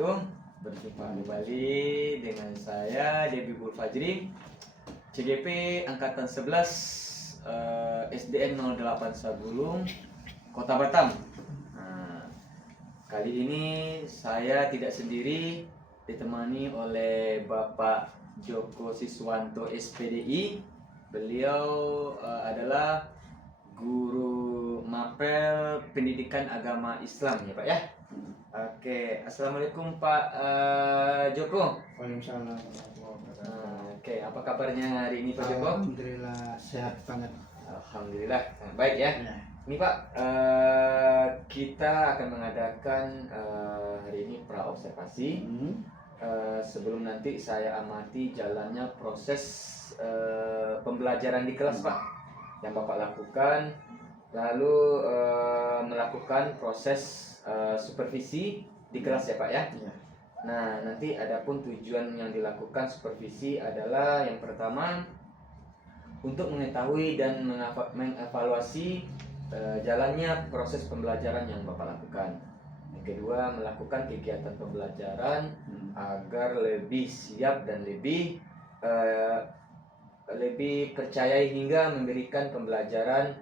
wabarakatuh. Berjumpa kembali dengan saya Debibul Fajri, CGP Angkatan 11, SDN 08 Sagulung, Kota Batam. Nah, kali ini saya tidak sendiri, ditemani oleh Bapak Joko Siswanto SPDI. Beliau adalah guru mapel pendidikan agama Islam ya Pak ya. Oke, assalamualaikum Pak Joko. Waalaikumsalam. Oke, apa kabarnya hari ini Pak Joko? Alhamdulillah sehat banget. Alhamdulillah baik ya. Ini Pak, kita akan mengadakan hari ini pra observasi. Sebelum nanti saya amati jalannya proses pembelajaran di kelas Pak yang Bapak lakukan, lalu melakukan proses supervisi di kelas ya Pak ya. Nah, nanti adapun tujuan yang dilakukan supervisi adalah yang pertama untuk mengetahui dan mengevaluasi jalannya proses pembelajaran yang Bapak lakukan. Yang kedua, melakukan kegiatan pembelajaran agar lebih siap dan lebih percaya hingga memberikan pembelajaran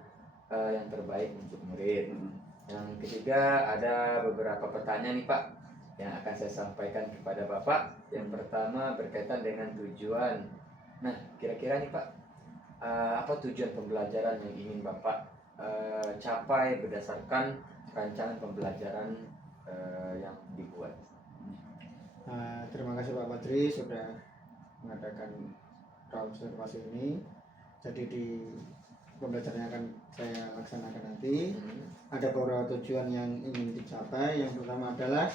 yang terbaik untuk murid. Yang ketiga, ada beberapa pertanyaan nih Pak yang akan saya sampaikan kepada Bapak. Yang pertama berkaitan dengan tujuan. Nah, kira-kira nih Pak, apa tujuan pembelajaran yang ingin Bapak capai berdasarkan rancangan pembelajaran yang dibuat? Terima kasih Pak Badri sudah mengadakan observasi ini. Jadi di pembelajaran yang akan saya laksanakan nanti ada beberapa tujuan yang ingin dicapai. Yang pertama adalah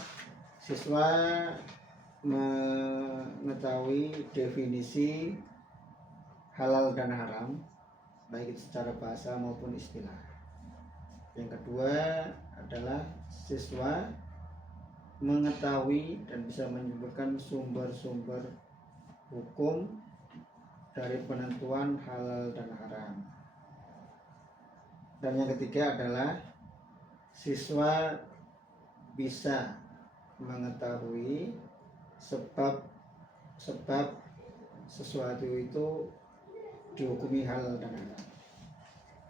siswa mengetahui definisi halal dan haram, baik itu secara bahasa maupun istilah. Yang kedua adalah siswa mengetahui dan bisa menyebutkan sumber-sumber hukum dari penentuan halal dan haram. Dan yang ketiga adalah siswa bisa mengetahui sebab sesuatu itu dihukumi halal dan haram.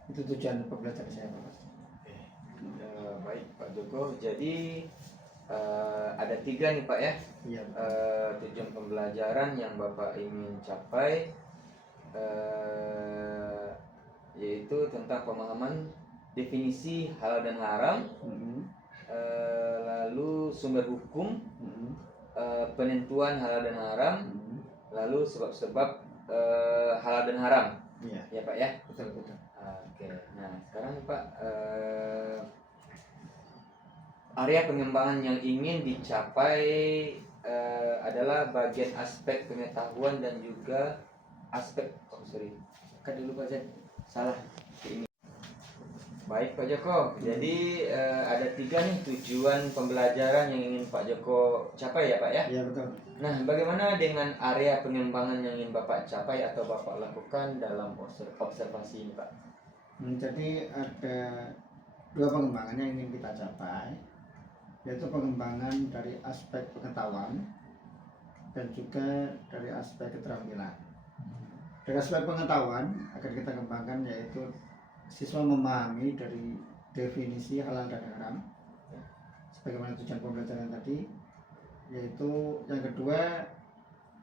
Itu tujuan pembelajaran saya Pak. Baik Pak Joko, jadi ada tiga nih Pak ya. Iya. Tujuan pembelajaran yang Bapak ingin capai, yaitu tentang pemahaman definisi halal dan haram, lalu sumber hukum, penentuan halal dan haram, lalu sebab-sebab halal dan haram. Ya Pak ya. Betul. Oke, nah sekarang Pak, area pengembangan yang ingin dicapai adalah bagian aspek pengetahuan dan juga aspek kan dulu Pak Zen, salah ini. Baik Pak Joko, jadi ada tiga nih tujuan pembelajaran yang ingin Pak Joko capai ya Pak ya? Iya betul. Nah, bagaimana dengan area pengembangan yang ingin Bapak capai atau Bapak lakukan dalam observasi ini Pak? Jadi ada dua pengembangan yang ingin kita capai, yaitu pengembangan dari aspek pengetahuan dan juga dari aspek keterampilan. Dari aspek pengetahuan akan kita kembangkan yaitu siswa memahami dari definisi halal dan haram sebagaimana tujuan pembelajaran tadi, yaitu yang kedua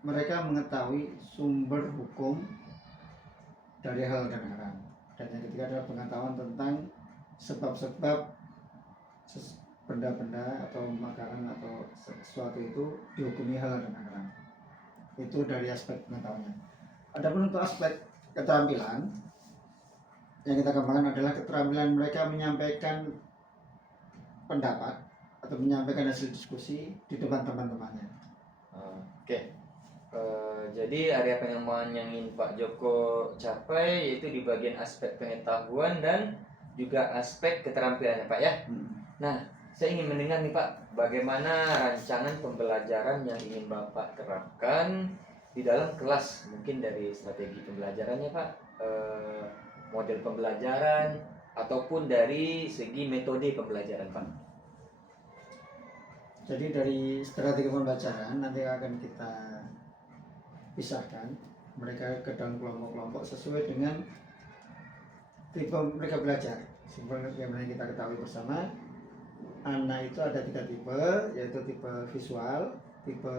mereka mengetahui sumber hukum dari halal dan haram, dan yang ketiga adalah pengetahuan tentang sebab-sebab benda-benda atau makanan atau sesuatu itu dihukumi halal dan haram. Itu dari aspek pengetahuannya. Adapun untuk aspek keterampilan yang kita kembangkan adalah keterampilan mereka menyampaikan pendapat atau menyampaikan hasil diskusi di depan teman-temannya. Oke. Jadi area pengembangan yang ingin Pak Joko capai yaitu di bagian aspek pengetahuan dan juga aspek keterampilan ya Pak ya. Nah, saya ingin mendengar nih Pak, bagaimana rancangan pembelajaran yang ingin Bapak terapkan di dalam kelas, mungkin dari strategi pembelajarannya Pak, model pembelajaran ataupun dari segi metode pembelajaran Pak. Jadi dari strategi pembelajaran nanti akan kita pisahkan mereka ke dalam kelompok-kelompok sesuai dengan tipe mereka belajar. Seperti yang kita ketahui bersama, anak itu ada 3 tipe, yaitu tipe visual, tipe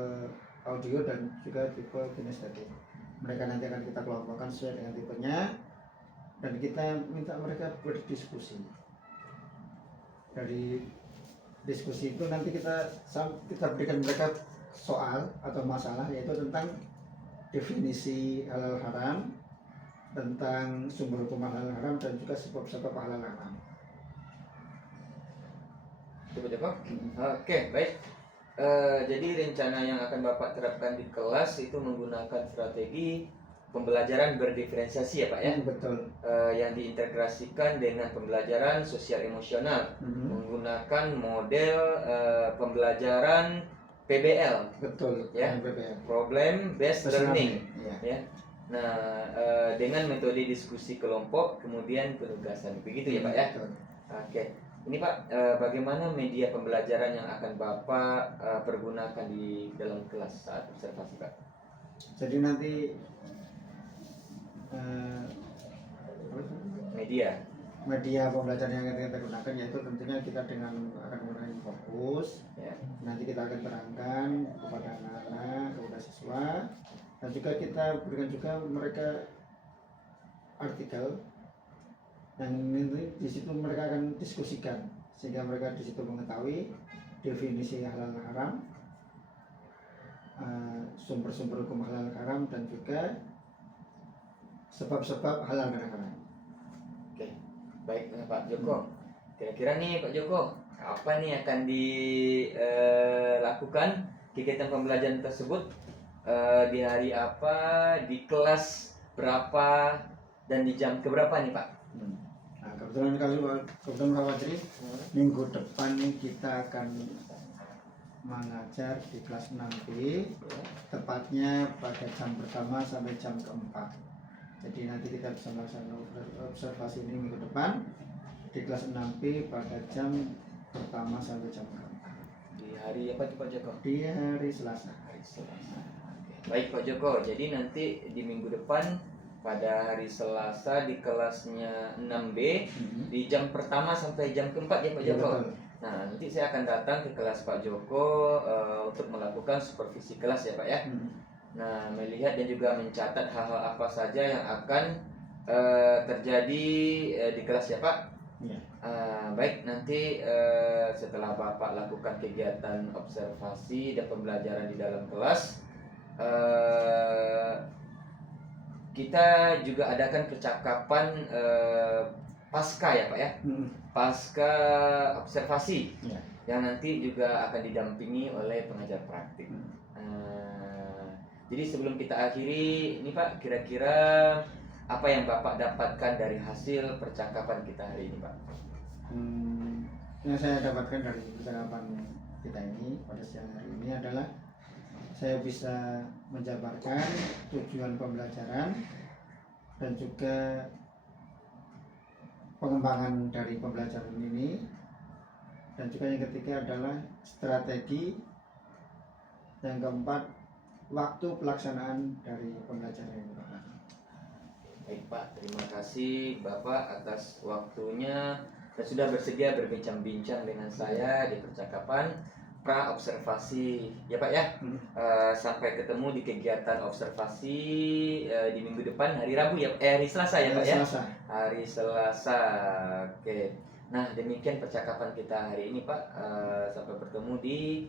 audio, dan juga tipe kinestetik. Mereka nanti akan kita kelompokkan sesuai dengan tipenya, dan kita minta mereka berdiskusi. Dari diskusi itu nanti kita berikan mereka soal atau masalah, yaitu tentang definisi halal haram, tentang sumber hukum halal haram, dan juga sebab-sebab halal haram. Coba. Oke, baik. Jadi rencana yang akan Bapak terapkan di kelas itu menggunakan strategi pembelajaran berdiferensiasi ya Pak ya? Betul. Yang diintegrasikan dengan pembelajaran sosial emosional, menggunakan model pembelajaran PBL. Betul. Ya, PBL. Problem Based Learning. Ya. Nah, dengan metode diskusi kelompok, kemudian penugasan, begitu ya Pak ya? Betul. Oke. Ini Pak, bagaimana media pembelajaran yang akan Bapak pergunakan di dalam kelas saat observasi Pak? Jadi nanti media pembelajaran yang akan kita gunakan yaitu tentunya kita akan menggunakan fokus. Ya. Nanti kita akan terangkan kepada anak-anak, kepada siswa, dan juga kita berikan juga mereka artikel yang ini di situ mereka akan diskusikan sehingga mereka di situ mengetahui definisi halal haram, sumber-sumber hukum halal haram, dan juga sebab-sebab halal dan haram. Oke, baik Pak Joko. Kira-kira nih Pak Joko, apa nih akan dilakukan kegiatan pembelajaran tersebut di hari apa, di kelas berapa, dan di jam keberapa nih Pak? Nah, kebetulan Pak Fajri, minggu depan nih kita akan mengajar di kelas 6B, tepatnya pada jam pertama sampai jam keempat. Jadi nanti kita bisa melaksanakan observasi ini minggu depan di kelas 6B pada jam pertama sampai jam keempat. Di hari apa tuh Pak Joko? Di hari Selasa. Baik Pak Joko, jadi nanti di minggu depan pada hari Selasa di kelasnya 6B di jam pertama sampai jam keempat ya Pak Joko? Betul. Nah, nanti saya akan datang ke kelas Pak Joko untuk melakukan supervisi kelas ya Pak ya. Nah, melihat dan juga mencatat hal-hal apa saja yang akan terjadi di kelas ya Pak. Ya. Baik, nanti setelah Bapak lakukan kegiatan observasi dan pembelajaran di dalam kelas, kita juga adakan percakapan pasca ya Pak ya, pasca observasi ya, yang nanti juga akan didampingi oleh pengajar praktik. Jadi sebelum kita akhiri, ini Pak, kira-kira apa yang Bapak dapatkan dari hasil percakapan kita hari ini Pak? Yang saya dapatkan dari percakapan kita ini pada siang hari ini adalah saya bisa menjabarkan tujuan pembelajaran dan juga pengembangan dari pembelajaran ini, dan juga yang ketiga adalah strategi, yang keempat waktu pelaksanaan dari pembelajaran ini. Baik Pak, terima kasih Bapak atas waktunya dan sudah bersedia berbincang-bincang dengan saya di percakapan pra observasi ya Pak ya. Sampai ketemu di kegiatan observasi di minggu depan hari Rabu ya, hari Selasa ya Pak ya. Hari Selasa. Oke. Nah, demikian percakapan kita hari ini Pak. Sampai bertemu di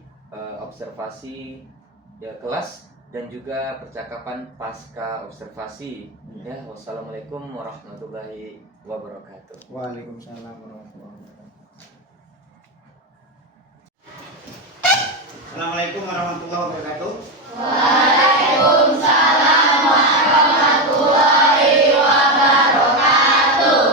observasi kelas dan juga percakapan pasca observasi. Ya, wassalamualaikum warahmatullahi wabarakatuh. Waalaikumsalam warahmatullahi wabarakatuh. Assalamualaikum warahmatullahi wabarakatuh. Waalaikumsalam warahmatullahi wabarakatuh.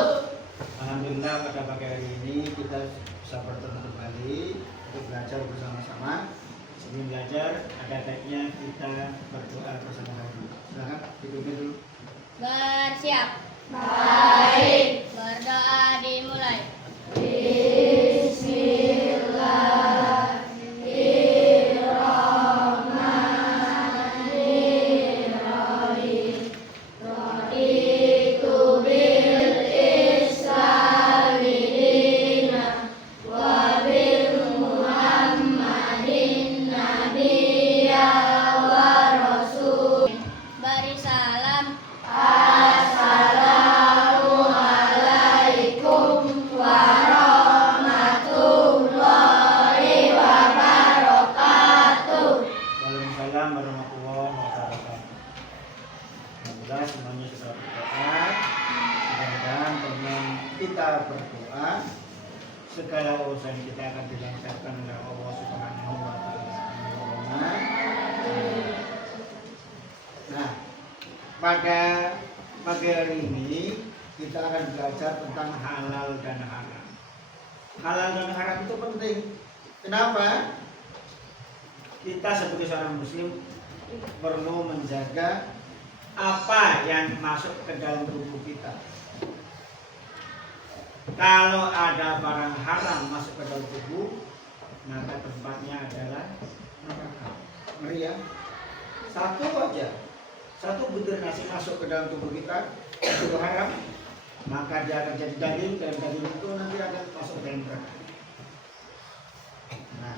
Alhamdulillah pada pagi hari ini kita bisa bertemu kembali untuk belajar bersama-sama. Sebelum belajar, ada baiknya kita berdoa bersama-sama. Silakan dipimpin dulu. Bersiap. Baik. Berdoa dimulai. Bismillahirrahmanirrahim. warahmatullahi wabarakatuh. Mudah-mudahan semuanya sudah berdoa. Mudah-mudahan dengan kita berdoa, segala urusan kita akan dilancarkan oleh Allah Subhanahu wa Ta'ala. Nah, pada pagi hari ini kita akan belajar tentang halal dan haram. Halal dan haram itu penting. Kenapa? Kita sebagai seorang muslim perlu menjaga apa yang masuk ke dalam tubuh kita. Kalau ada barang haram masuk ke dalam tubuh, maka tempatnya adalah neraka. Ngeri ya? Satu butir nasi masuk ke dalam tubuh kita, itu haram, maka dia akan jadi daging, dan daging itu nanti akan masuk ke dalam neraka. Nah,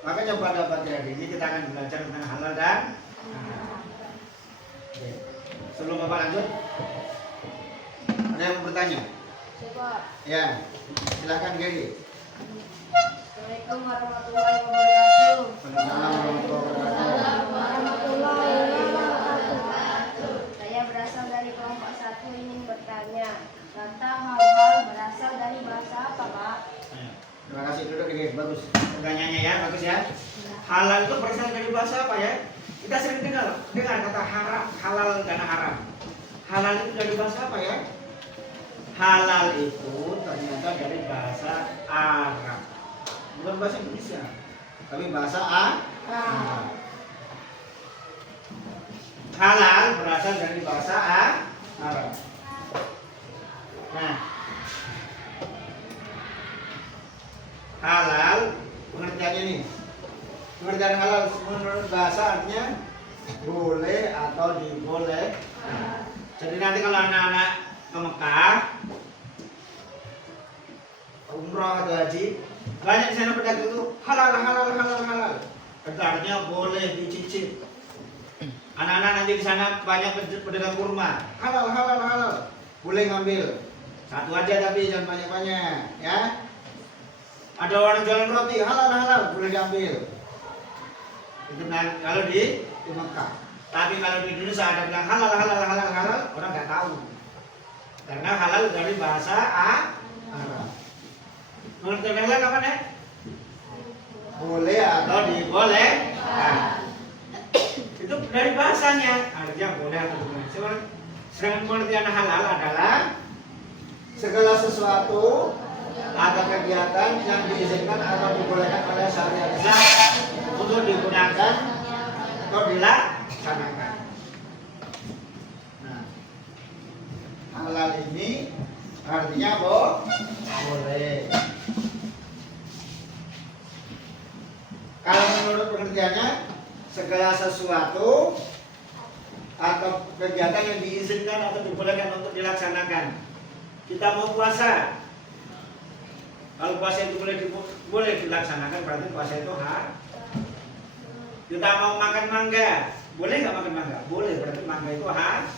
makanya pada pagi hari ini kita akan belajar tentang halal dan haram. Oke. Sebelum Bapak lanjut, ada yang mau bertanya? Siapa? Ya, silakan Gary. Assalamualaikum warahmatullahi wabarakatuh. Waalaikumsalam warahmatullahi Wabarakatuh. Saya berasal dari kelompok 1 ingin bertanya. Kata hal-hal berasal dari bahasa apa, Pak? Terima kasih, duduk guys, bagus. Pertanyaannya ya, bagus ya. Halal itu berasal dari bahasa apa ya? Kita sering dengar kata haram, halal dan haram. Halal itu dari bahasa apa ya? Halal itu ternyata dari bahasa Arab. Bukan bahasa Indonesia, tapi bahasa Arab. Halal berasal dari bahasa Arab. Nah, halal pengertiannya nih. Pengertian halal menurut bahasa artinya boleh atau diboleh. Jadi nanti kalau anak-anak ke Mekah, umroh atau haji, banyak di sana pedagang itu halal. Itu artinya boleh dicicip. Anak-anak nanti di sana banyak pedagang kurma, halal, boleh ngambil. Satu aja tapi jangan banyak-banyak, ya. Ada orang jualan roti, halal, boleh diambil. Itu kalau di Mekah. Tapi kalau di Indonesia ada bilang halal, orang nggak tahu. Karena halal dari bahasa Arab. Menurut kalian apa nih? Boleh atau dibolehkan. Itu dari bahasanya, artinya boleh atau dibolehkan. Sedangkan pengertian halal adalah segala sesuatu atau kegiatan yang diizinkan atau dibolehkan oleh syariat Islam untuk digunakan atau dilaksanakan. Nah, halal ini artinya boleh. Kalau menurut pengertiannya, segala sesuatu atau kegiatan yang diizinkan atau dibolehkan untuk dilaksanakan. Kita mau puasa, kalau puasa itu boleh dilaksanakan, berarti puasa itu halal. Kita mau makan mangga, boleh nggak makan mangga? Boleh, berarti mangga itu halal.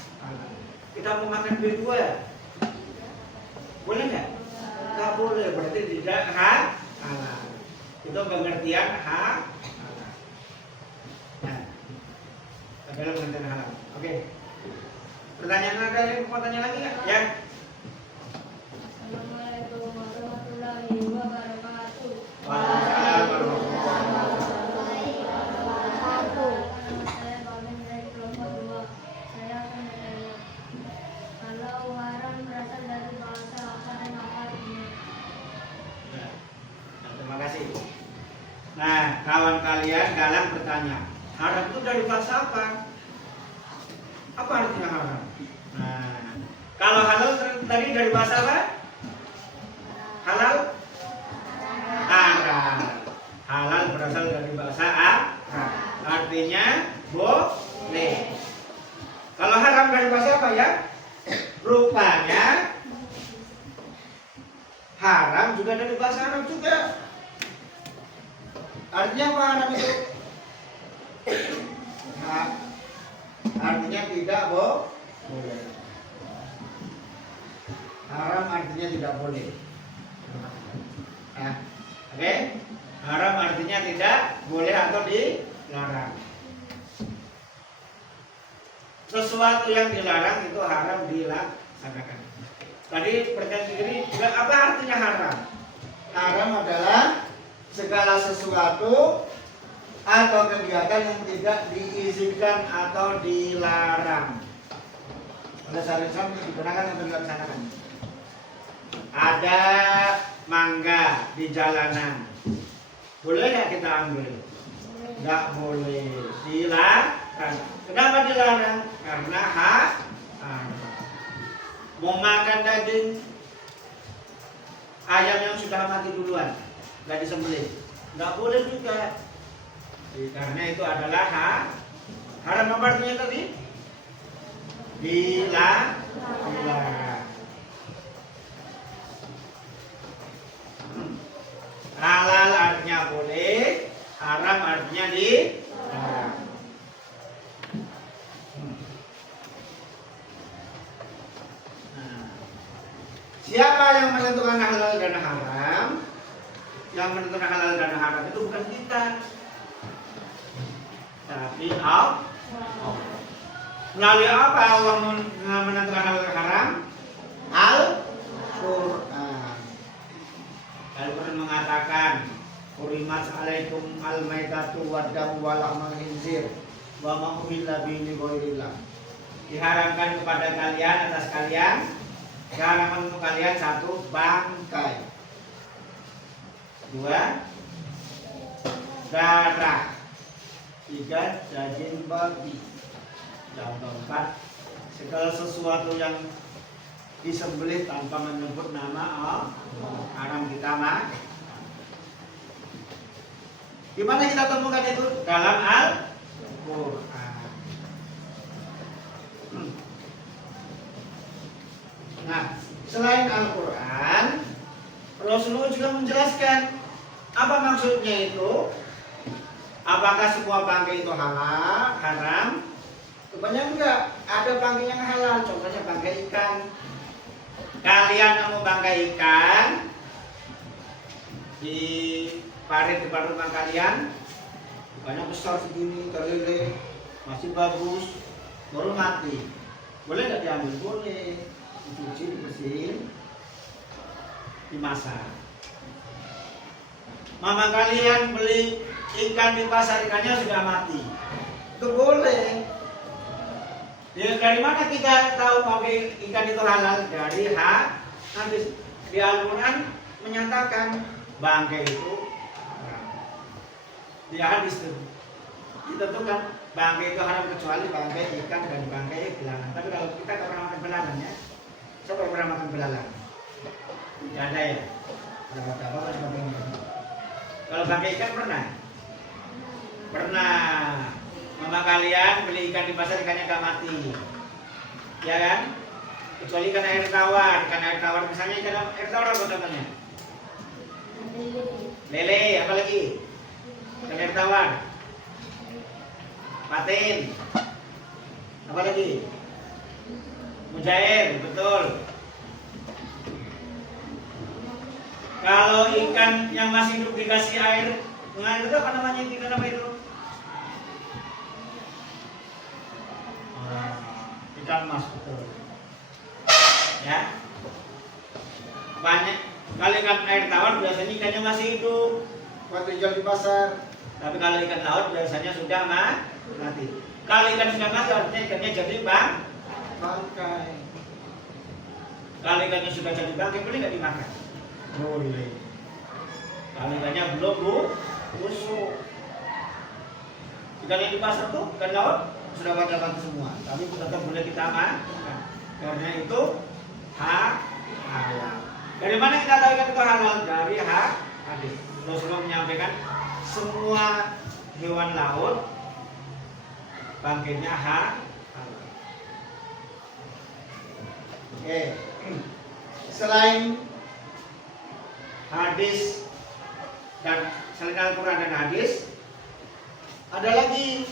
Kita mau makan bir buah, boleh nggak? Nggak boleh, berarti tidak halal. Itu pengertian halal. Nah, adalah pengertian halal. Oke. Pertanyaan ada yang mau tanya lagi nggak? Ya. Assalamualaikum warahmatullahi wabarakatuh. Waalaikumsalam warahmatullahi Wabarakatuh. Nama saya Pauline dari kelompok 2. Saya akan bertanya. Kalau haram berasal dari bahasa apa dan apa artinya? Nah, terima kasih. Nah, kawan kalian dalam bertanya, haram itu dari bahasa apa? Apa artinya haram? Nah, kalau halal tadi dari bahasa apa? Halal? Haram. Halal berasal dari bahasa Arab. Artinya boleh. Kalau haram dari bahasa apa ya? Rupanya haram juga dari bahasa Arab juga. Artinya apa haram itu? Nah, artinya tidak boleh. Haram artinya tidak boleh. Nah, oke? Haram artinya tidak boleh atau dilarang. sesuatu yang dilarang itu haram dilaksanakan. Tadi pertanyaan ini juga apa artinya haram? Haram adalah segala sesuatu atau kegiatan yang tidak diizinkan atau dilarang oleh syariat Islam digunakan untuk dilaksanakan. Ada mangga di jalanan, boleh nggak kita ambil? Nggak boleh, dilarang. Kenapa dilarang? Karena haram. Mau makan daging ayam yang sudah mati duluan, nggak disembelih, nggak boleh juga. Karena itu adalah haram. Apa artinya tadi? Dilarang. Halal artinya boleh, haram artinya dilarang. Siapa yang menentukan halal dan haram? Yang menentukan halal dan haram itu bukan kita, tapi Allah. Melalui apa Allah menentukan halal dan haram? Al-Quran. Al-Quran mengatakan, "Hurimat alaikum al-maitatu wad-damu wa lahmul khinzir wa ma uhilla bihi li ghairillah." Diharamkan kepada kalian, atas kalian, diharamkan untuk kalian: 1, bangkai; 2, darah; 3, daging babi; yang keempat, segala sesuatu yang disembelih tanpa menyebut nama Allah. Haram kita makan. Di mana kita temukan itu? Dalam Al-Quran. Nah, selain Al-Quran, Rasulullah juga menjelaskan apa maksudnya itu. Apakah semua bangkai itu halal, haram? Rupanya enggak. Ada bangkai yang halal, contohnya bangkai ikan. Kalian mau bangkai ikan di parit depan rumah kalian, banyak besar segini, terlele, masih bagus, baru mati. Boleh nggak diambil? Boleh. Dicuci, dibersihin, dimasak. Mama kalian beli ikan di pasar, ikannya sudah mati, itu boleh. Ya, dari mana kita tahu pakai ikan itu halal? Dari hadis. Di Al-Quran menyatakan bangkai itu haram. Di hadis itu ditentukan bangkai itu haram kecuali bangkai ikan dan bangkai belalang. Tapi kalau kita nggak pernah makan belalang ya, siapa pernah makan belalang? Tidak ada ya. Kalau bangkai ikan pernah? Pernah. Mama kalian beli ikan di pasar, ikannya gak mati, ya kan? Kecuali ikan air tawar. Ikan air tawar misalnya, ikan air tawar apa contohnya? Lele, apa lagi? Ikan air tawar, patin, apa lagi? Mujair, betul. Kalau ikan yang masih hidup dikasih air mengalir itu apa namanya? Ikan apa itu? Ikan mas, betul. Ya, banyak. Kalau ikan air tawar biasanya ikannya masih hidup waktu jual di pasar. Tapi kalau ikan laut biasanya sudah mati. Kalau ikan sudah mati artinya ikannya jadi bangkai. Kalau ikannya sudah jadi bangkai, boleh nggak dimakan? Boleh. Kalau ikannya belum busuk. Ikan yang di pasar tuh, ikan laut sudah pada mati semua, tapi tetap boleh kita makan karena itu halal. Dari mana kita tahu ikan itu halal? Dari hadis. Rasulullah menyampaikan semua hewan laut bangkainya halal. Oke. Selain hadis dan selain Al-Quran dan hadis, ada lagi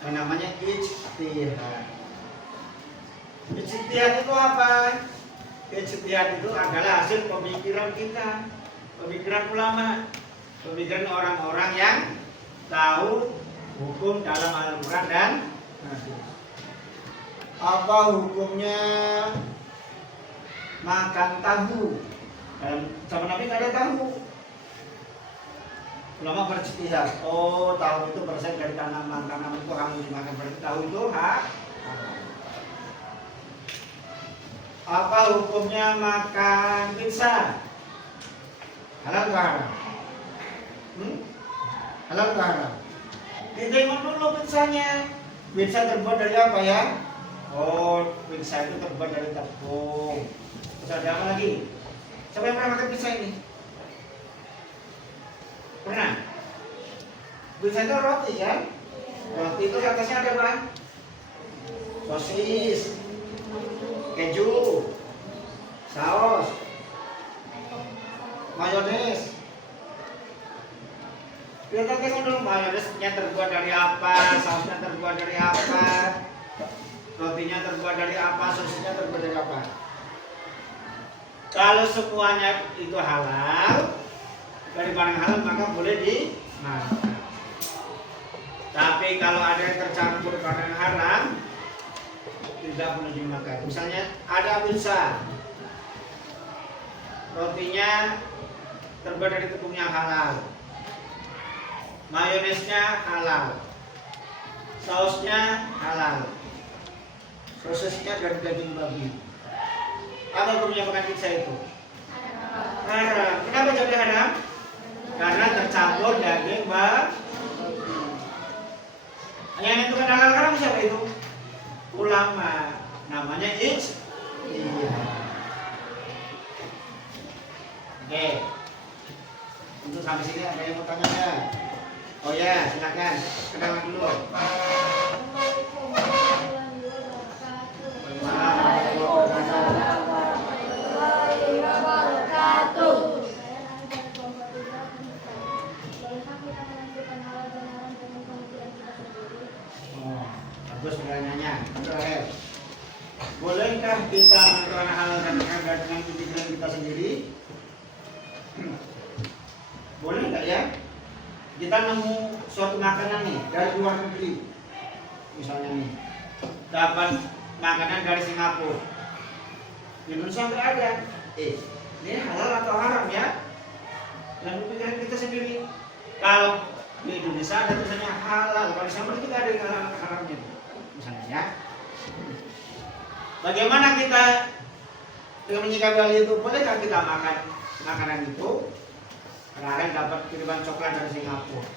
yang namanya ijtihad. Ijtihad itu apa? Ijtihad itu adalah hasil pemikiran kita, pemikiran ulama, pemikiran orang-orang yang tahu hukum dalam Al-Quran dan hadis. Apa hukumnya makan tahu? Dan zaman Nabi nggak ada tahu. Ulama beristihad. Oh, tahu itu berasal dari tanaman itu harus dimakan. Berarti tahu itu halal. Apa hukumnya makan pizza? Halal atau haram? Halal atau haram? Ditengok dulu pizzanya. Pizza terbuat dari apa ya? Oh, pizza itu terbuat dari tepung. Terus ada apa lagi? Siapa yang pernah makan pizza ini? Pernah? Pizza itu roti kan? Roti itu atasnya ada apa? Sosis, keju, saus, mayones. Kita tengok dulu mayonesnya terbuat dari apa, sausnya terbuat dari apa, rotinya terbuat dari apa, sosisnya terbuat dari apa. Kalau semuanya itu halal, dari barang halal maka boleh dimakan. Tapi kalau ada yang tercampur barang haram, tidak boleh dimakan. Misalnya ada pizza, rotinya terbuat dari tepung yang halal, mayonesnya halal, sausnya halal, sosisnya dari daging babi. Apa hukumnya makan pizza itu? Haram. Kenapa jadi haram? Karena tercampur daging babi. Yang menentukan halal haram siapa itu? Ulama. Namanya ijtihad. Oke. Untuk sampai sini ada yang mau tanya nggak? Oh ya, silakan. Kenalan dulu. Assalamualaikum warahmatullahi wabarakatuh. Saya Nani dari kelompok 3 bertanya, bolehkah kita menentukan halal dan haram dengan pemikiran kita sendiri? Oh, bagus pertanyaannya. Terakhir. Bolehkah kita menentukan halal dan haram dengan pemikiran kita sendiri? Boleh nggak ya? Kita nemu suatu makanan nih dari luar negeri, misalnya nih, dapat makanan dari Singapura, di Indonesia nggak ada. Ini halal atau haram ya? Dan pemikiran kita sendiri. Kalau di Indonesia ada tulisannya halal, kalau di Singapura itu nggak ada yang halal haramnya, misalnya ya. Bagaimana kita dengan menyikapi hal itu? Bolehkah kita makan makanan itu? Kemarin dapat kiriman coklat dari Singapura.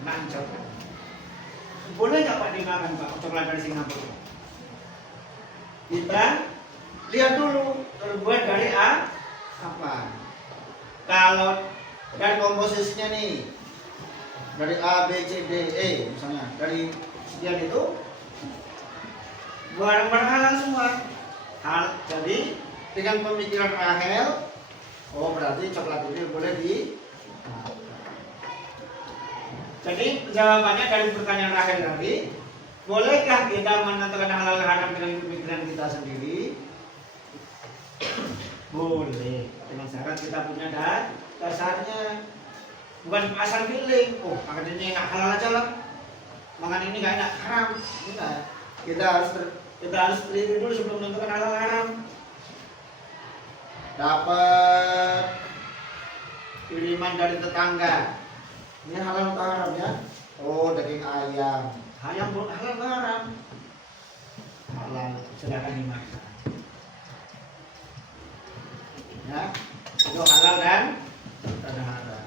Enak coklat. Boleh nggak Pak dimakan Pak coklat dari Singapura? Kita lihat dulu terbuat dari apa. Kalau dari komposisinya nih, dari A, B, C, D, E misalnya, dari sekian itu barang-barang halal semua. Jadi dengan pemikiran Rahel, oh berarti coklat ini boleh di. Jadi jawabannya dari pertanyaan Rahel tadi, bolehkah kita menentukan halal haram dengan pemikiran kita sendiri? Boleh, dengan syarat kita punya dasarnya. Bukan asal pilih, oh makan ini enak halal aja lah, makan ini nggak enak haram. Enggak. Kita harus teliti dulu sebelum menentukan halal haram. Dapat kiriman dari tetangga, ini halal atau haram ya? Oh daging ayam, ayam halal atau haram? Halal, silakan dimakan. Ya, itu halal dan haram.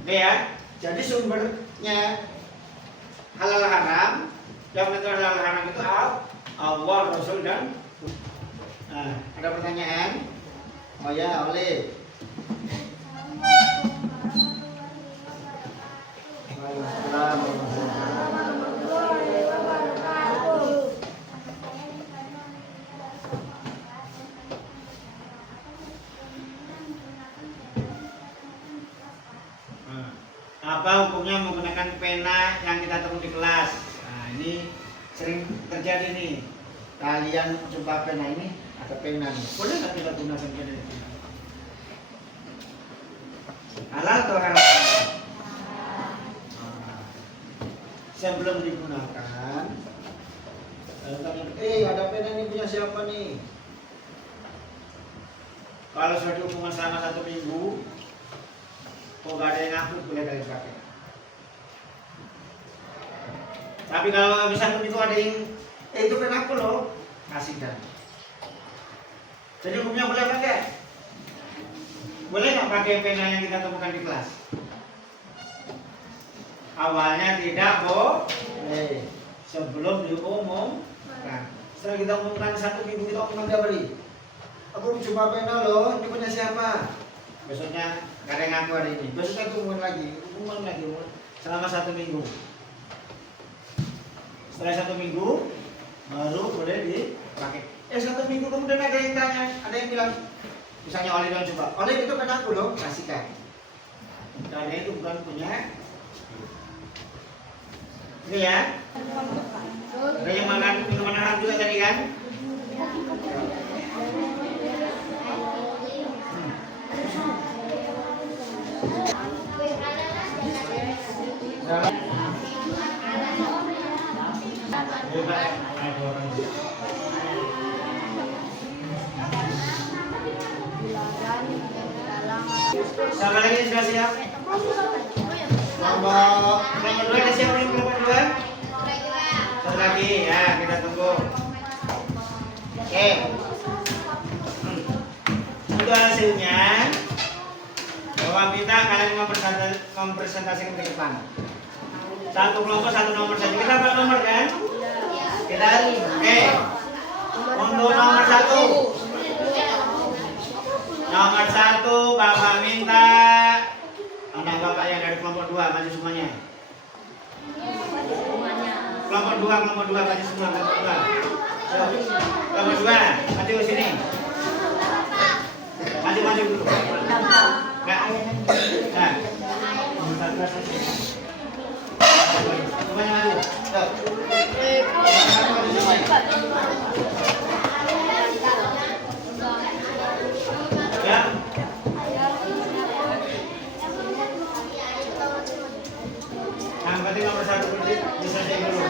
Oke ya, jadi sumbernya halal haram, yang menentukan halal haram itu Allah, Rasul dan. Nah, ada pertanyaan? Oh ya, Oleh. Warahmatullahi wabarakatuh. Apa hukumnya menggunakan pena yang kita temui di kelas? Nah, ini sering terjadi nih. Kalian jumpa pena ini, ada pena nih. Boleh nggak kita gunakan pena itu? Halal atau haram? Sebelum digunakan, Ada pena ini punya siapa nih? Kalau sudah dihukuman selama 1 minggu, kok gak ada yang ngaku, boleh kalian pakai. Tapi kalau bisa 1 minggu ada yang, itu pena aku loh, kasihkan. Jadi hukumnya boleh pakai? Boleh nggak pakai pena yang kita temukan di kelas? Awalnya tidak boleh, sebelum diumumkan. Setelah kita umumkan 1 minggu, kita umumkan dia beri. Aku cuma pena loh, ini punya siapa? Besoknya gak ada yang ngaku hari ini. Besoknya umumkan lagi selama 1 minggu. Setelah 1 minggu baru boleh dipakai. 1 minggu kemudian ada yang tanya, ada yang bilang, misalnya Oleh bilang coba, Oleh itu pena aku loh, kasihkan. Karena itu bukan punya. Ini ya. Ada yang makan minuman haram juga tadi kan? Sama lagi sudah siap? Kelompok 2 ada siap belum kelompok 2? Satu lagi ya, kita tunggu. Oke. Itu hasilnya. Bahwa kita kalian mempresentasikan ke depan. 1 kelompok 1 nomor saja. Kita apa nomor kan? Kita oke. Untuk nomor 1. Nomor 1 Bapak minta anak Bapak yang dari kelompok 2 maju semuanya. Kelompok 2 maju semua kelompok 2. Kelompok 2 maju ke sini. Maju dulu. Enggak. Nah. Semuanya maju. Ya. Yang penting nomor 1 bisa saya dulu.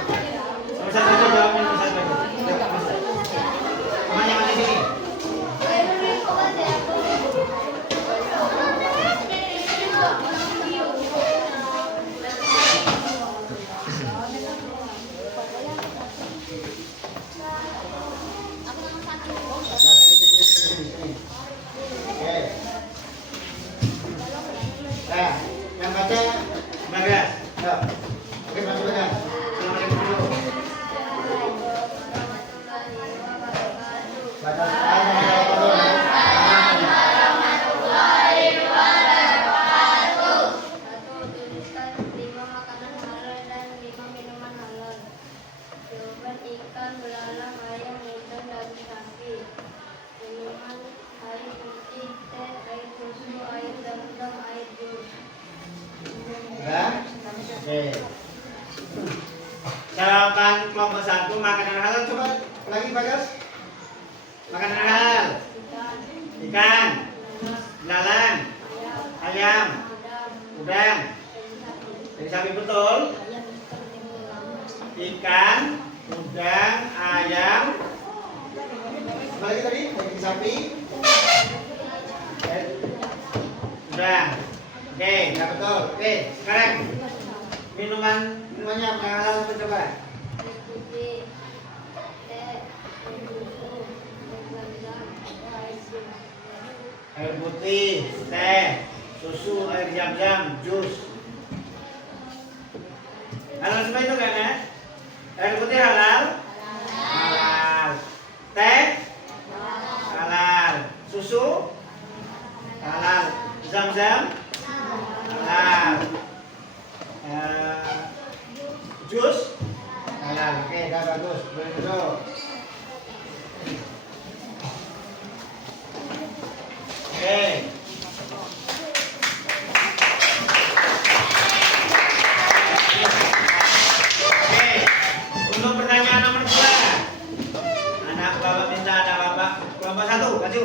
Nomor 1 aja jawabnya nomor 1 aja. Semuanya maju sini. Nah, yang baca Bagas. Ya. Oke, masuk Bagas. Assalamualaikum dulu. Baca ikan, belalang, ayam, udang, daging sapi. Minuman air putih, teh, air susu, air zam-zam, air jus. Udah? Oke. Jawaban kelompok 1 makanan halal coba lagi Bagas. Makanan halal. Ikan, belalang, ayam, udang. Jadi sapi betul. Ikan, udang, ayam. Apa lagi tadi? Daging sapi. Udang. Oke, nggak betul. Oke, sekarang minumannya apa yang halal itu coba? Air putih, teh, susu, air jam-jam, jus. Halal semua itu kan ya? Air putih halal? Halal. Teh? Halal. Susu? Halal. Zam-zam? Halal. Jus? Halal. Oke, dah bagus. Boleh duduk. Oke. Untuk pertanyaan nomor 2. Anak Bapak minta anak Bapak kelompok 1 maju.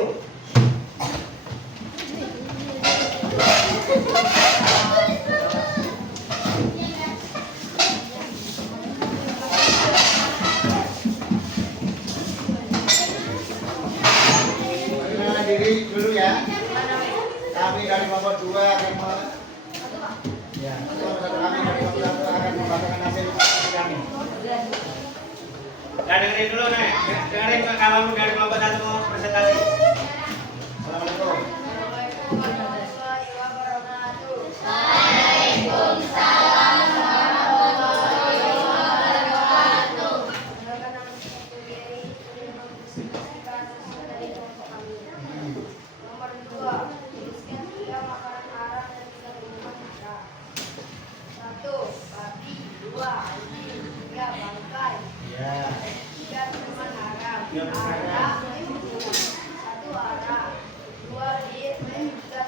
kelompok 2 akan ya, kelompok kami dari kelompok 1 akan membacakan hasil kami. Nah, dengerin dulu nih, dengerin kalau dari kelompok 1 mau presentasi. Assalamualaikum. Warahmatullahi wabarakatuh. Perkenalkan nama saya Dewi. Dari kelompok kami. Nomor 2, tuliskan 3 makanan haram dan 3 minuman haram. 1. Babi. 2. Anjing. 3. Bangkai. Ya. 3. Minuman haram. Tiga minuman haram. Arak. 1. Arak. 2. Bir. 3.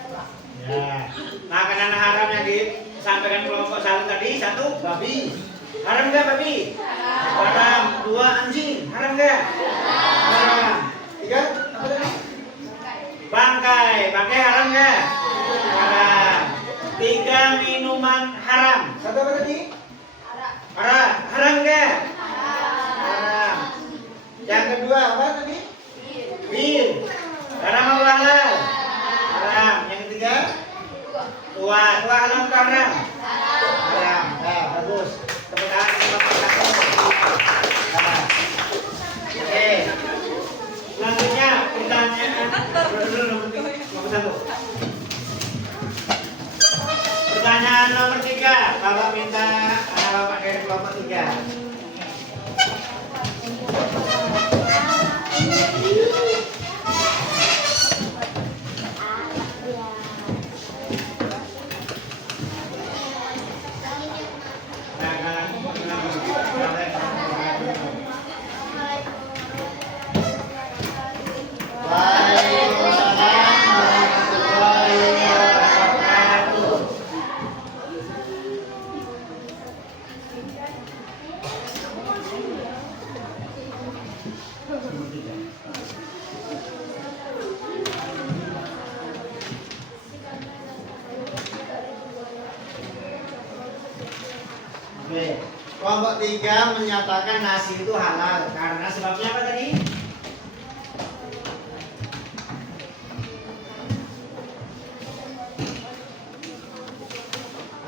tuak. Ya. Makanan haram yang disampaikan kelompok 1 tadi, 1 babi. Haram nggak babi? Haram. 2 anjing. Haram nggak? Haram. 3 apa tadi? Bangkai. Bangkai haram nggak? Haram. 3 minuman haram. 1 apa tadi? Arak. Haram. Haram nggak? Haram. Haram. Yang kedua apa tadi? Bir. Bir. Haram apa halal? Haram. Yang ketiga? Tua. Tua halal atau haram? Haram. Nah, bagus. Tepuk tangan untuk Bapak Satu. Nah. Oke. Selanjutnya pertanyaan nomor 1. Pertanyaan nomor 3. Bapak minta anak Bapak dari kelompok 3. Waalaikumsalam warahmatullahi wabarakatuh. Oke. Kelompok 3 menyatakan nasi itu halal karena sebabnya apa tadi?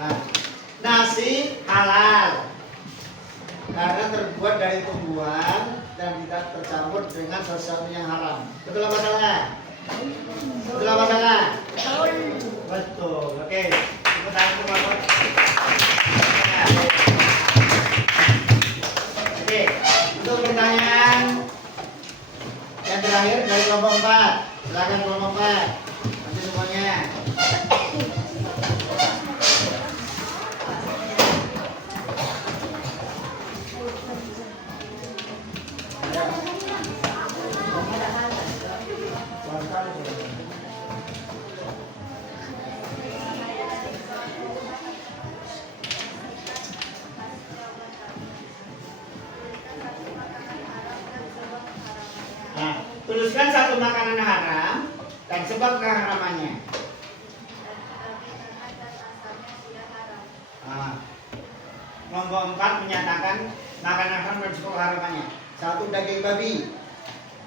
Nah, nasi halal karena terbuat dari tumbuhan dan tidak tercampur dengan sesuatu yang haram. Betul apa salah? Betul apa salah? Betul. Oke. Tepuk tangan untuk Bapak. Ya. Oke. Untuk pertanyaan yang terakhir dari kelompok 4. Silakan kelompok 4. Nanti semuanya. Nah, tuliskan 1 makanan haram dan sebab keharamannya. Nah, kelompok 4 menyatakan makanan haram dan sebab keharamannya. 1 daging babi.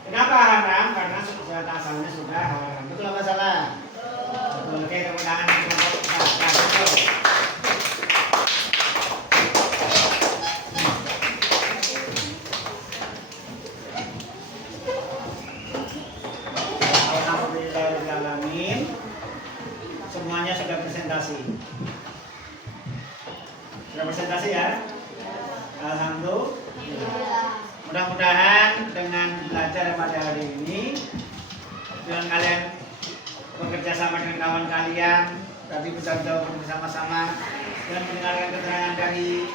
Kenapa haram? Karena zat asalnya sudah haram. Betul apa salah? Betul. Oke, tepuk tangan untuk kelompok 4. Nah, betul. Alhamdulillahirrahmanirrahim. Semuanya sudah presentasi. Sudah presentasi ya? Alhamdulillah. Mudah-mudahan dengan belajar pada hari ini, dengan kalian bekerja sama dengan kawan kalian, tadi bisa bersama-sama dan mendengarkan keterangan dari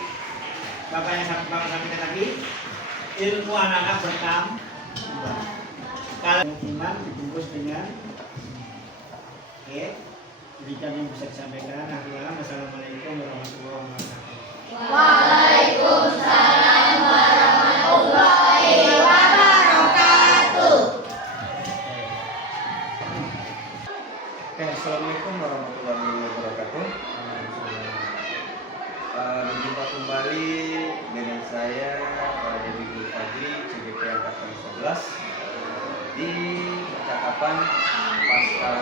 Bapak yang Bapak sampaikan tadi, ilmu anak-anak bertambah. Kalian iman dibungkus dengan oke, demikian yang bisa disampaikan. Wassalamualaikum warahmatullahi wabarakatuh. Waalaikumsalam warahmatullahi wabarakatuh. Oke, assalamualaikum warahmatullahi wabarakatuh. Berjumpa kembali dengan saya Dewi Fadli, CGP angkatan 11. Jadi percakapan pasca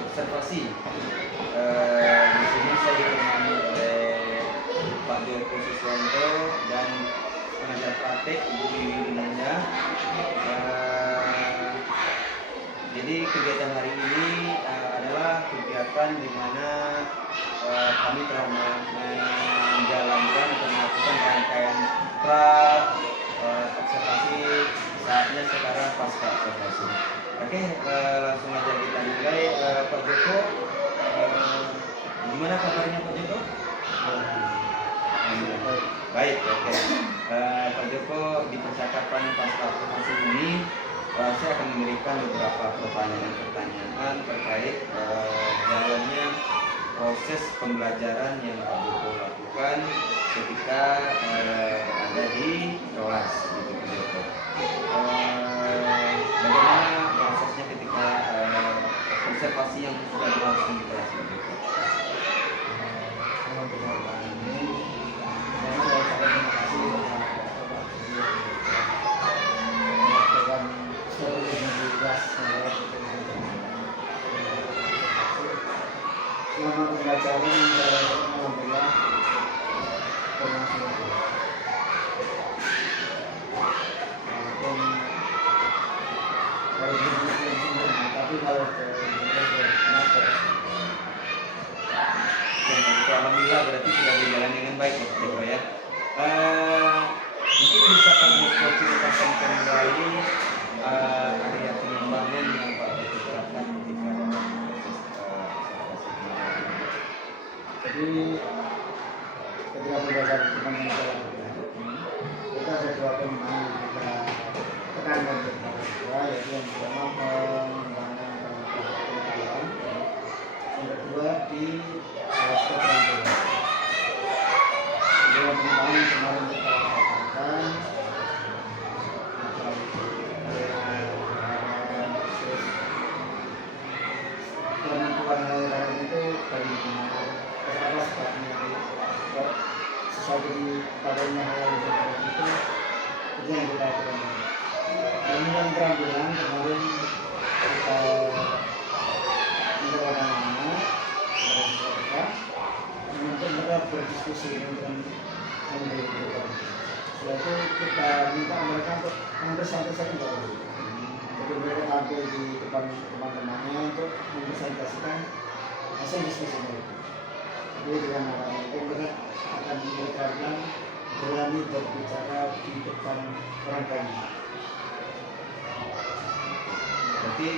observasi. Di sini saya ditemani oleh Pak Joko Siswanto dan pengajar praktek Ibu Wiwi Nanda. Jadi kegiatan hari ini adalah kegiatan di mana kami telah menjalankan atau melakukan rangkaian observasi. Saatnya sekarang pasca observasi. Oke, langsung aja kita mulai. Pak Joko, gimana kabarnya Pak Joko? Baik, oke. Pak Joko, di percakapan pasca observasi ini saya akan memberikan beberapa pertanyaan terkait jalannya proses pembelajaran yang Pak Joko lakukan ketika berada di kelas, gitu Pak Joko. Bagaimana prosesnya ketika observasi yang sudah berlangsung di kelas Pak Joko? Selama pembelajaran alhamdulillah berlangsung baik. Walaupun kalau belum sempurna, tapi kalau Alhamdulillah berarti sudah berjalan dengan baik Pak Joko ya. Mungkin bisa Pak Joko ceritakan kembali area pengembangan yang Pak Joko terapkan ketika proses observasi kemarin. jadi ketika pembelajaran kita menjalankan, kita ada dua pengembangan yang kita tekankan kepada siswa, yaitu yang pertama pengembangan pengetahuan, yang kedua di keterampilan. Dua pengembangan yang kemarin kita lakukan penentuan hal itu dari mana apa sebabnya sesuatu di padanya hal itu yang kita lakukan. Kemudian keterampilan kemarin kita mendapatkan anak mereka untuk mereka berdiskusi dengan mereka. Setelah itu kita minta mereka untuk mempresentasikan bahwa jadi mereka tampil di depan teman-temannya untuk mempresentasikan hasil diskusi mereka. Jadi dengan harapan itu mereka akan mereka berani berbicara di depan orang banyak. Berarti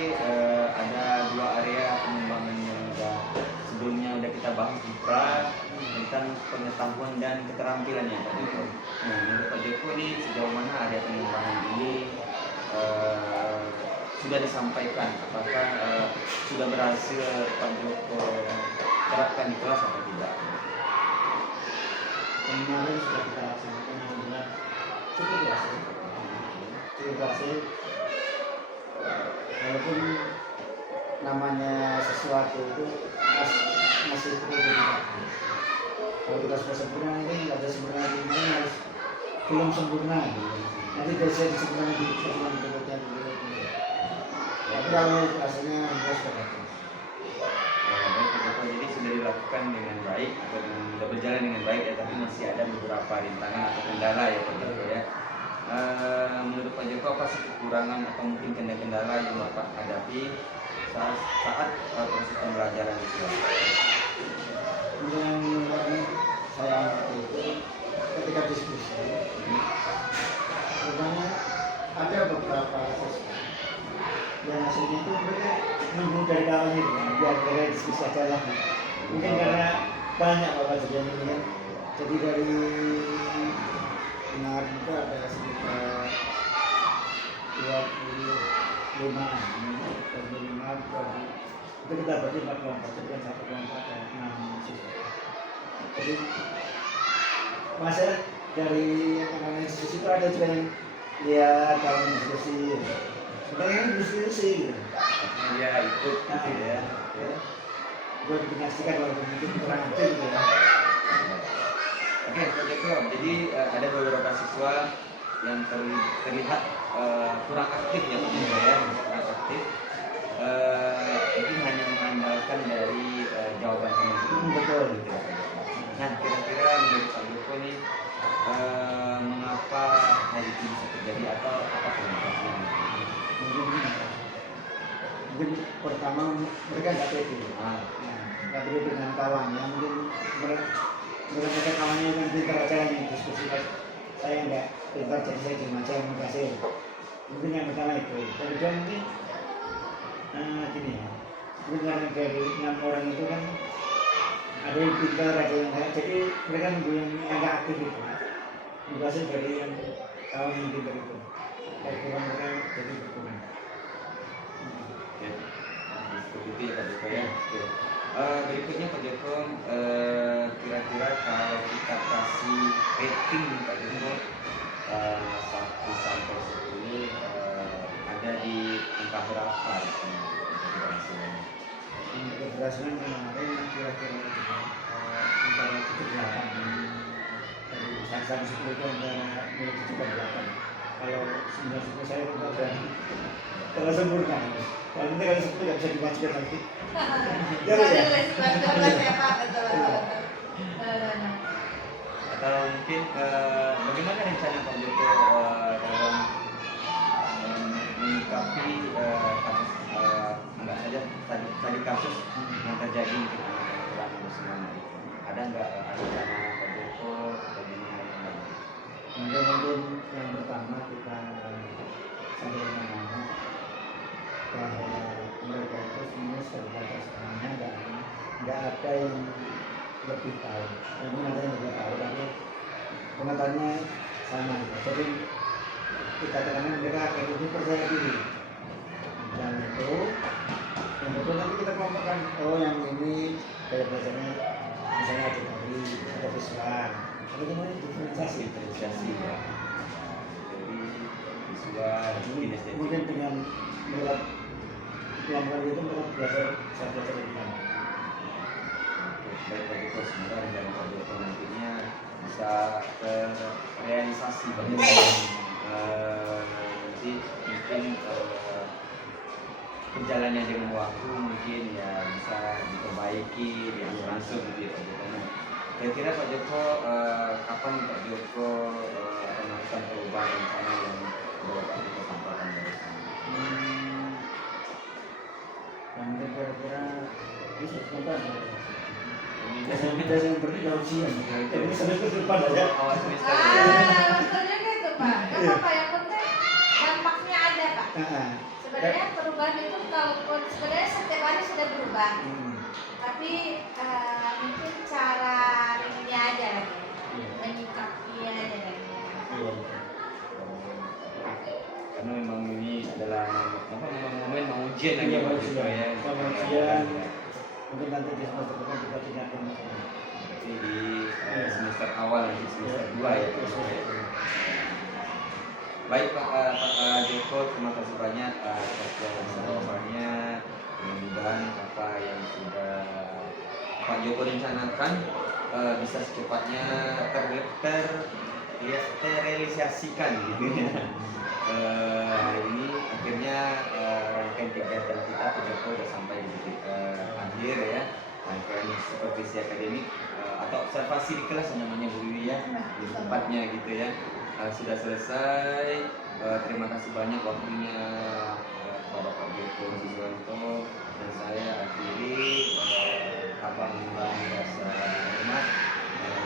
ada dua area pengembangan yang sebelumnya udah kita bahas di tentang pengetahuan dan keterampilan ya Pak Joko. Nah, menurut Pak Joko ini sejauh mana area pengembangan ini sudah disampaikan? Apakah sudah berhasil Pak Joko terapkan di kelas atau tidak? Kemarin sudah kita laksanakan alhamdulillah cukup berhasil. Walaupun namanya sesuatu itu masih perlu dilakukan. Kalau kita sudah sempurna ini nggak ada sempurna ini harus belum sempurna. Nanti biasanya disempurnakan di pertemuan berikutnya. Tapi kalau hasilnya kita sudah bagus. Jadi sudah dilakukan dengan baik atau sudah berjalan dengan baik ya, tapi masih ada beberapa rintangan atau kendala ya Pak Joko ya. Menurut Pak Joko apa sih kekurangan atau mungkin kendala yang Bapak hadapi saat proses pembelajaran itu? Yang saya amati itu ketika diskusi, terutama ada beberapa siswa yang hasilnya itu mereka nunggu dari kawannya biar mereka diskusi aja lah. Mungkin karena banyak bapak jadi ini kan, jadi dari kemarin itu ada sekitar 25 itu kita bagi 4 kelompok, jadi kan satu kelompok ada 6 siswa. Jadi masa dari anak-anak diskusi itu ada juga yang lihat kalau diskusi, sebenarnya ini diskusi gitu. Ya ikut gitu ya. Gue menyaksikan walaupun mungkin kurang aktif gitu ya. Oke Pak Joko, jadi ada beberapa siswa yang terlihat kurang aktif ya Pak Joko ya, kurang aktif. Mungkin hanya mengandalkan dari jawaban teman-teman. Betul. Gitu. Nah, kira-kira menurut Pak Joko nih mengapa hal itu bisa terjadi atau apa penyebabnya? Mungkin pertama mereka nggak pede. Nggak pede dengan kawannya, mungkin mereka kawannya yang pintar aja yang diskusi, saya nggak pintar jadi saya diem aja yang kasih. Mungkin yang pertama itu. Yang kedua mungkin gini ya, mungkin karena dari 6 orang itu kan ada yang pintar, ada yang enggak, jadi mereka nunggu yang nggak aktif itu. Berhasil dari yang kawan yang pintar itu. Kalau kurang mereka jadi berkurang. Oke, seperti itu ya Pak Joko ya. Oke. Berikutnya Pak Joko, kira-kira kalau kita kasih rating Pak Joko 1 sampai 10, ada di angka berapa? Keberhasilan kemarin kira-kira antara 7-8. Dari 1-10 itu antara 7-8. Kalau 9-10 saya itu udah kalau sempurna. Kalau nanti kalau 10 nggak bisa dimajukan lagi. Nggak ada les ya Pak, betul. Atau mungkin bagaimana rencana Pak Joko dalam menyikapi kasus anggap saja tadi kasus yang terjadi mungkin anak kurang bersemangat itu, ada nggak rencana Pak Joko bagaimana? Mungkin yang pertama kita sampaikan bahwa mereka itu semua serba semuanya nggak ada yang lebih tahu. Mungkin ada yang lebih tahu, tapi pengetahuannya sama. Jadi kita tekankan mereka itu percaya diri. Dan itu yang betul nanti kita kelompokkan, oh yang ini kayak belajarnya misalnya ada tadi ada visual, bagaimana diferensiasi Ya. Jadi visual, kinestetik. mungkin dengan mereka kelompok itu mereka belajar lebih banyak. Baik Pak Joko, semoga rencana Pak Joko nantinya bisa terrealisasi nanti mungkin berjalannya dengan waktu mungkin ya bisa diperbaiki, diansur gitu ya Pak Joko. Nah, kira-kira Pak Joko kapan Pak Joko akan melakukan perubahan rencana yang sudah Pak Joko sampaikan dari sana? Mungkin kira-kira bisa sebentar. Biasanya berarti ujian. Ini semester depan aja. Awal semester. Maksudnya gitu Pak, nggak apa-apa, yang penting dampaknya ada Pak. Sebenarnya perubahan itu kalaupun sebenarnya setiap hari sudah berubah, tapi mungkin cara ininya aja lagi, menyikapinya aja lagi. Karena memang ini adalah momen mau ujian lagi Pak Joko ya. Ujian. Mungkin nanti di semester depan kita tingkatkan. Berarti di semester awal nanti semester 2 ya. Baik Pak Joko, terima kasih banyak atas jawabannya. Mudah-mudahan apa yang sudah Pak Joko rencanakan bisa secepatnya terrealisasikan gitu ya. Hari ini akhirnya rangkaian kegiatan kita Pak Joko sudah sampai di titik akhir ya. Rangkaian supervisi akademik atau observasi di kelas namanya Bu Wiwi ya, di tempatnya gitu ya. Sudah selesai. Terima kasih banyak waktunya kepada Pak Joko Siswanto, dan saya akhiri Abang rasa hormat.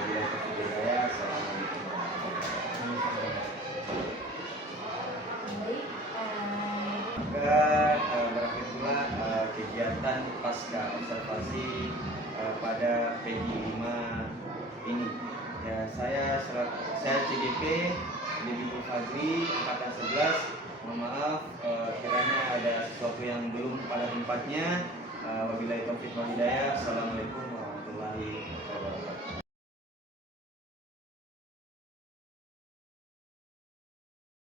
Bila Hidayah, assalamualaikum warahmatullahi wabarakatuh. Berakhir pula kegiatan pasca observasi pada PG 5 ini. Ya, saya CDP Debi Fadri angkatan 11. Mohon maaf kiranya ada sesuatu yang belum pada tempatnya. Wabillahi taufiq wal hidayah. Assalamualaikum warahmatullahi wabarakatuh.